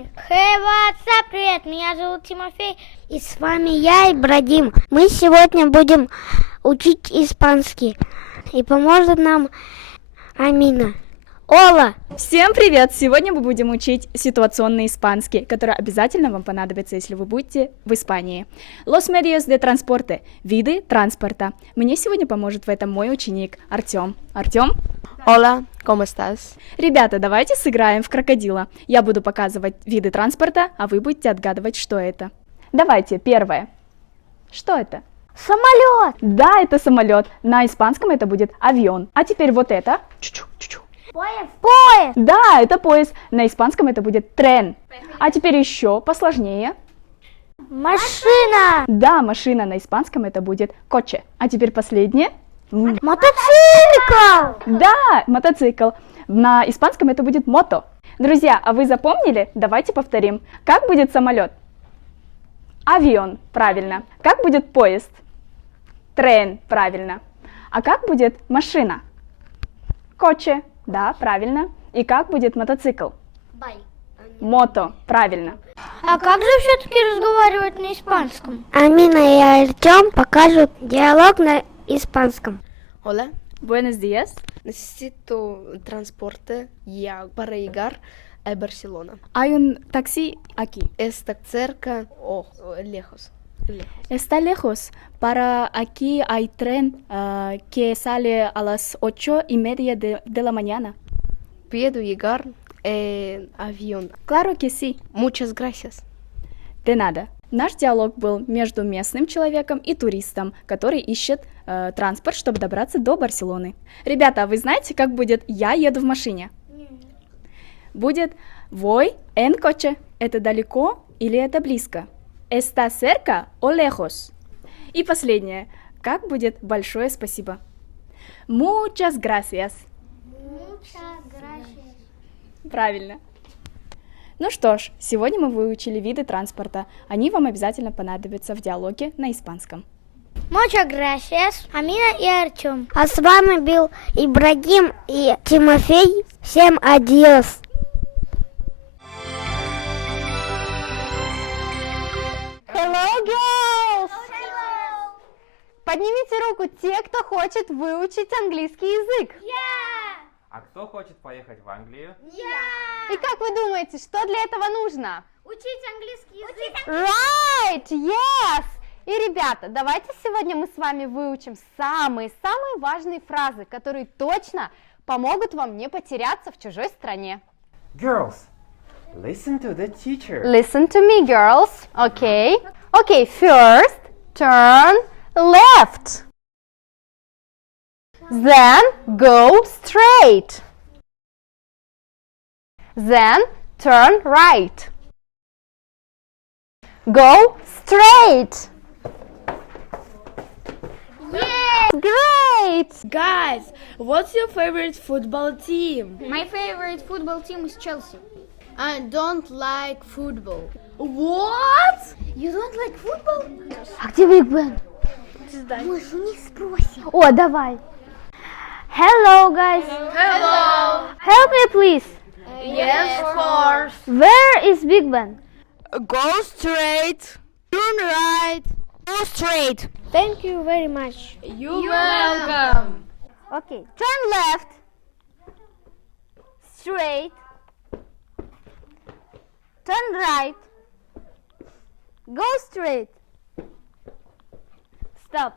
Поехали! Hey, what's up? Привет, меня зовут Тимофей, и с вами я, Ибрагим. Мы сегодня будем учить испанский, и поможет нам Амина. Ола! Всем привет! Сегодня мы будем учить ситуационный испанский, который обязательно вам понадобится, если вы будете в Испании. Los medios de transporte – виды транспорта. Мне сегодня поможет в этом мой ученик Артём. Артём? Hola, ¿cómo estás? Ребята, давайте сыграем в крокодила. Я буду показывать виды транспорта, а вы будете отгадывать, что это. Давайте, первое. Что это? Самолет! Да, это самолет. На испанском это будет авион. А теперь вот это. Поезд! Поезд! Да, это поезд. На испанском это будет трен. А теперь еще посложнее. Машина! Да, машина на испанском это будет coche. А теперь последнее. Мотоцикл! Да, мотоцикл. На испанском это будет мото. Друзья, а вы запомнили? Давайте повторим. Как будет самолет? Авион, правильно. Как будет поезд? Трен, правильно. А как будет машина? Coche, да, правильно. И как будет мотоцикл? Мото, правильно. А как же все-таки разговаривать на испанском? Амина и Артем покажут диалог на испанском. Hola, Buenos días. necesito transporte ya para llegar a Barcelona. Hay un taxi aquí. ¿Está cerca o lejos? Está lejos. Para aquí hay tren que sale a las 8:30 de la mañana. ¿Puedo llegar en avión? Claro que sí. Muchas gracias. De nada. Наш диалог был между местным человеком и туристом, который ищет транспорт, чтобы добраться до Барселоны. Ребята, а вы знаете, как будет «я еду в машине»? Будет «voy en coche». Это далеко или это близко? ¿Está cerca o lejos? И последнее. Как будет «большое спасибо»? Muchas gracias. Правильно. Ну что ж, сегодня мы выучили виды транспорта. Они вам обязательно понадобятся в диалоге на испанском. Muchas gracias, Амина и Артем. А с вами был Ибрагим и Тимофей. Всем адиос. Hello, girls! Поднимите руку те, кто хочет выучить английский язык. А кто хочет поехать в Англию? И как вы думаете, что для этого нужно? Учить английский язык. Right, yes! И, ребята, давайте сегодня мы с вами выучим самые-самые важные фразы, которые точно помогут вам не потеряться в чужой стране. Girls, listen to the teacher. Listen to me, girls. Okay. Okay, first, turn left. Then go straight. Then turn right. Go straight. Great! Guys, what's your favorite football team? My favorite football team is Chelsea. I don't like football. What? You don't like football? А где Биг Бен? Мы же не спросим. О, давай. Hello, guys. Hello. Help me, please. Yes, of course. Where is Big Ben? Go straight. Turn right. Go straight. Thank you very much. You're welcome. Okay, turn left. Straight. Turn right. Go straight. Stop.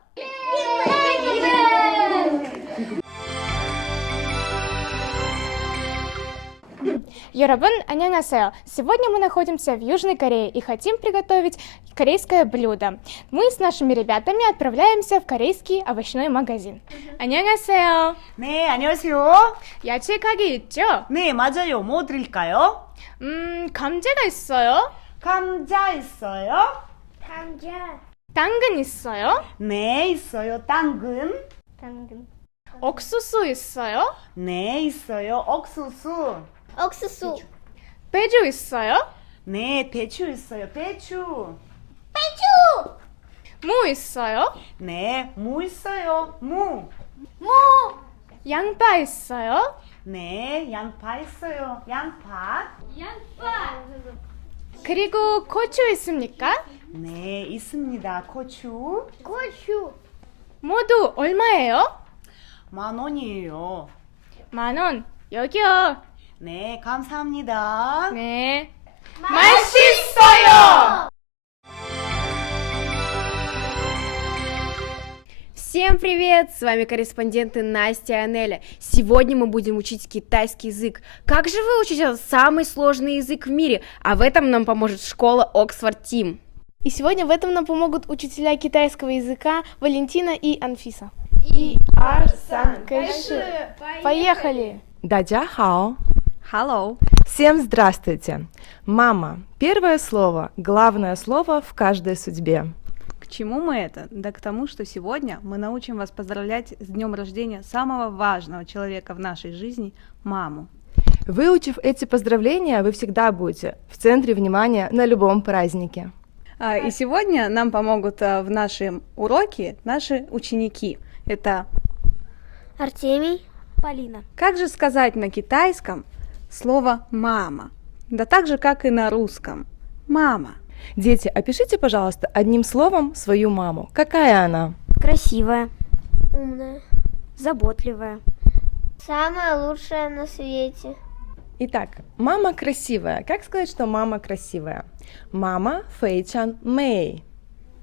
Йорабун, 안녕하세요. Сегодня мы находимся в Южной Корее и хотим приготовить корейское блюдо. Мы с нашими ребятами отправляемся в корейский овощной магазин. 안녕하세요. 네, 안녕하세요. 야채 가게 있죠? 네, 맞아요. 뭐 드릴까요? 감자가 있어요. 감자 있어요? 당근 있어요. 네, 있어요. 당근. 옥수수 있어요. 네, 있어요. 옥수수. 옥수수. 배주 있어요. 네, 배추 있어요. 배추. 무 있어요. 네, 무 있어요. 무. 양파 있어요. 네, 양파 있어요. 양파. 그리고 고추 있습니까? 네, 있습니다. 고추 고추. 모두 얼마예요? 10,000원이에요. 10,000원. 여기요. 네, 감사합니다. 네. 맛있어요! Всем привет! С вами корреспонденты Настя и Анеля. Сегодня мы будем учить китайский язык. Как же выучить этот самый сложный язык в мире? А в этом нам поможет школа Oxford Team. И сегодня в этом нам помогут учителя китайского языка Валентина и Анфиса. Поехали! Дадяхао. Hello. Всем здравствуйте. Мама. Первое слово, главное слово в каждой судьбе. К чему мы это? Да к тому, что сегодня мы научим вас поздравлять с днем рождения самого важного человека в нашей жизни – маму. Выучив эти поздравления, вы всегда будете в центре внимания на любом празднике. И сегодня нам помогут в нашем уроке наши ученики. Это Артемий, Полина. как же сказать на китайском слово «мама»? Да так же, как и на русском. Мама. Дети, опишите, пожалуйста, одним словом свою маму. Какая она? Красивая. Умная. Заботливая. Самая лучшая на свете. Итак, мама красивая. Как сказать, что мама красивая? Мама Фэйчан Мэй.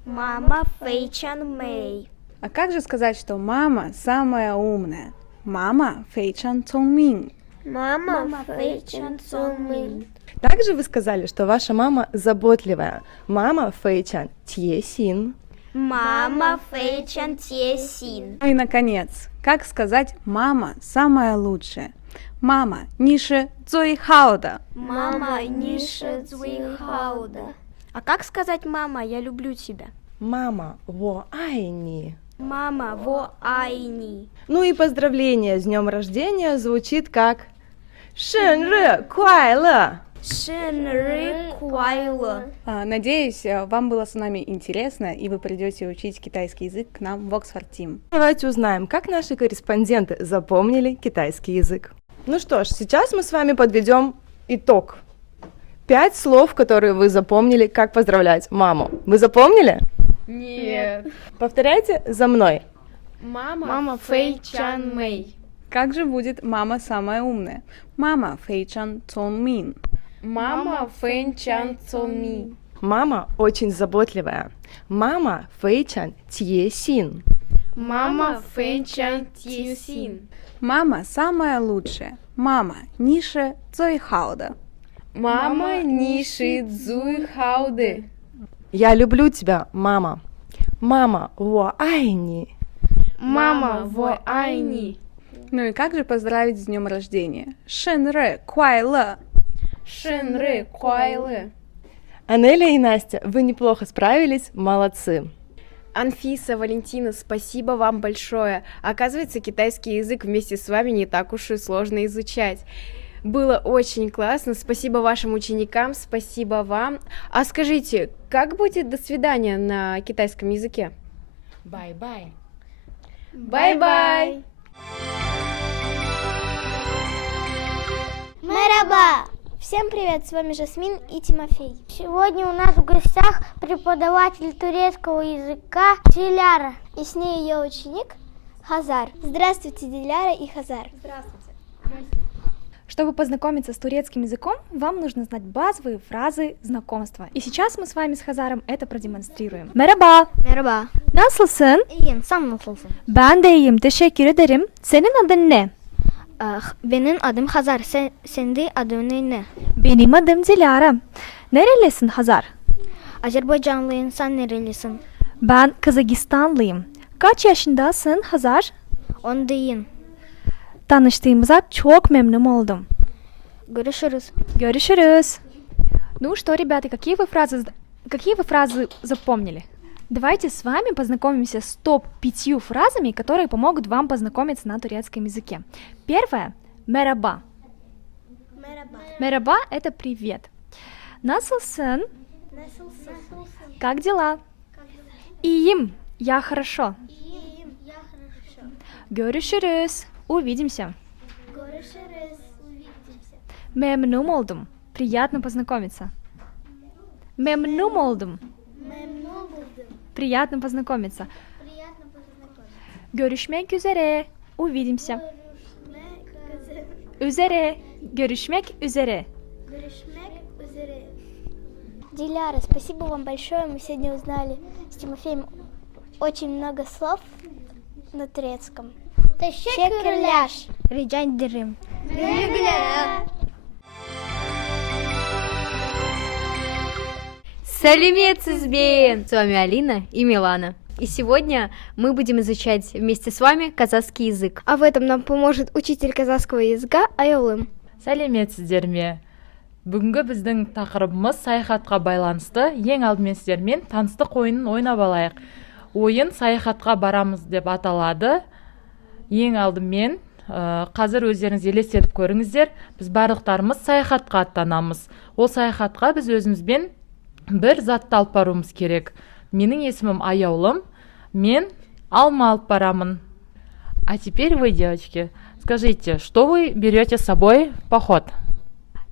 Мама Фэйчан Мэй. А как же сказать, что мама самая умная? Мама Фэйчан Цунмин. Мама Фэйчан Цунмин. Также вы сказали, что ваша мама заботливая. Мама Фэйчан Тьесин. Мама Фэйчан Тесин. Ну и, наконец, как сказать «мама самая лучшая»? Мама Нише Цуйхауда. Мама Нише Цуйхауда. А как сказать «мама, я люблю тебя»? Мама Во Айни. Мама Во Айни. Ну и поздравление с днем рождения звучит как Шэнрэ Куайлэ. Шэнрэ Куайлэ. Надеюсь, вам было с нами интересно, и вы придете учить китайский язык к нам в Oxford Team. Давайте узнаем, как наши корреспонденты запомнили китайский язык. Ну что ж, сейчас мы с вами подведем итог. 5 слов, которые вы запомнили, как поздравлять маму. Вы запомнили? Нет. Повторяйте за мной. Мама Фэйчан Мэй. Как же будет «мама самая умная»? Мама Фэйчан Цунмин. Мама Фэйчан Цунми. Мама очень заботливая. Мама Фэйчан Тьесин. Мама Фэйчан Тьюсин. Мама самая лучшая. Мама Нише Цуйхауда. Мама Ниши Цзуйхауды. Я люблю тебя, мама. Мама Во Айни. Мама Во Айни. Ну и как же поздравить с днем рождения? Шэнрэ Куайлэ. Шэнрэ Куайлэ. Анеля и Настя, вы неплохо справились, молодцы. Анфиса, Валентина, спасибо вам большое. Оказывается, китайский язык вместе с вами не так уж и сложно изучать. Было очень классно. Спасибо вашим ученикам, спасибо вам. А скажите, как будет до свидания на китайском языке? Бай-бай. Бай-бай! Мераба! Всем привет, с вами Жасмин и Тимофей. Сегодня у нас в гостях преподаватель турецкого языка Диляра. И с ней ее ученик Хазар. Здравствуйте, Диляра и Хазар. Чтобы познакомиться с турецким языком, вам нужно знать базовые фразы знакомства. И сейчас мы с вами с Хазаром это продемонстрируем. Merhaba. Merhaba. Nasılsın? İyiyim, sen nasılsın? Ben de iyiyim. Teşekkür ederim. Senin adın ne? Benim adım Hazar. Senin de adın ne? Benim adım Dilara. Nerelisin Hazar? Azerbaycanlıyım, sen nerelisin? Ben Kazakistanlıyım. Kaç yaşındasın Hazar? 10'dayım. Tanıştığımıza çok memnun oldum. Görüşürüz. Görüşürüз. Ну что, ребята, какие вы фразы запомнили? Давайте с вами познакомимся с топ-5 фразами, которые помогут вам познакомиться на турецком языке. Первое – merhaba. Merhaba – это привет. Nasılsın? Как дела? İyiyim, я хорошо. Görüşürüz. Увидимся. Memnun oldum. Приятно познакомиться. Мемнун oldum. Приятно познакомиться. Görüşmek üzere. Увидимся. Üzere. Görüşmek üzere. Диляра, спасибо вам большое. Мы сегодня узнали с Тимофеем очень много слов на турецком. Teşekkürler. Rica ederim. Салиметсизбен! С вами Алина и Милана. И сегодня мы будем изучать вместе с вами казахский язык. А в этом нам поможет учитель казахского языка Айолым. Сәлеметсіздер ме? Бүгінгі біздің тақырыбымыз саяхатқа байланысты. Ең алдымен сіздермен таныстық ойынын ойнап алайық. Ойын саяхатқа барамыз деп аталады. Ең алдымен қазір өздеріңіз елестетіп көріңіздер. Біз барлықтарымыз саяхатқа аттанамыз. Ол саяхатқа біз өзімізбен бір затты алып баруымыз керек. Менің есімім Аяулым, мен алма алып барамын. А теперь вы, девочки, скажите, что вы берете с собой в поход?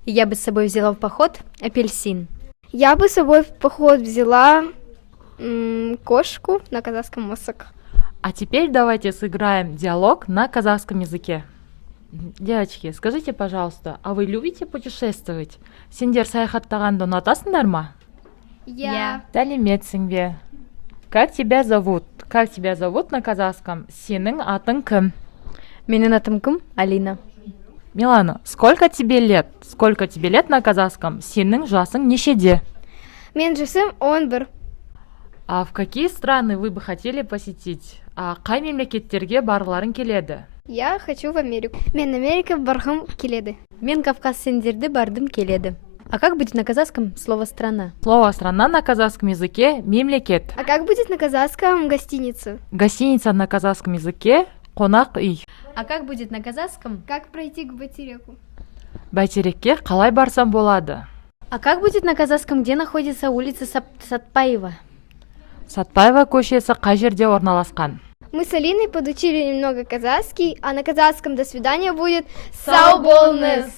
Я бы с собой взяла в поход апельсин. Я бы с собой в поход взяла кошку на казахском мосок. А теперь давайте сыграем диалог на казахском языке. Девочки, скажите, пожалуйста, а вы любите путешествовать? Сендер саяхаттағанды ұнатасыңдар ма? Я. Сәлеметсің бе? Как тебя зовут? Как тебя зовут на казахском? Сенің атың кім? Менің атым кім? Алина. Милана, сколько тебе лет? Сколько тебе лет на казахском? Сенің жасың нешеде? Мен жасым 11. А в какие страны вы бы хотели посетить? А қай мемлекеттерге барғыларың келеді? Я хочу в Америку. Мен Америка барғым келеді. Мен Кавказ сендерді бардым келеді. А как будет на казахском слово «страна»? Слово «страна» на казахском языке – мемлекет. А как будет на казахском гостиница? Гостиница на казахском языке – қонақ үй. А как будет на казахском? Как пройти к Байтереку? Бәйтерекке қалай барсам болады? А как будет на казахском, где находится улица Сатпаева? Сатпаева көшесі қай жерде орналасқан? Мы с Алиной подучили немного казахский, а на казахском «до свидания» будет «Сау болыңыз».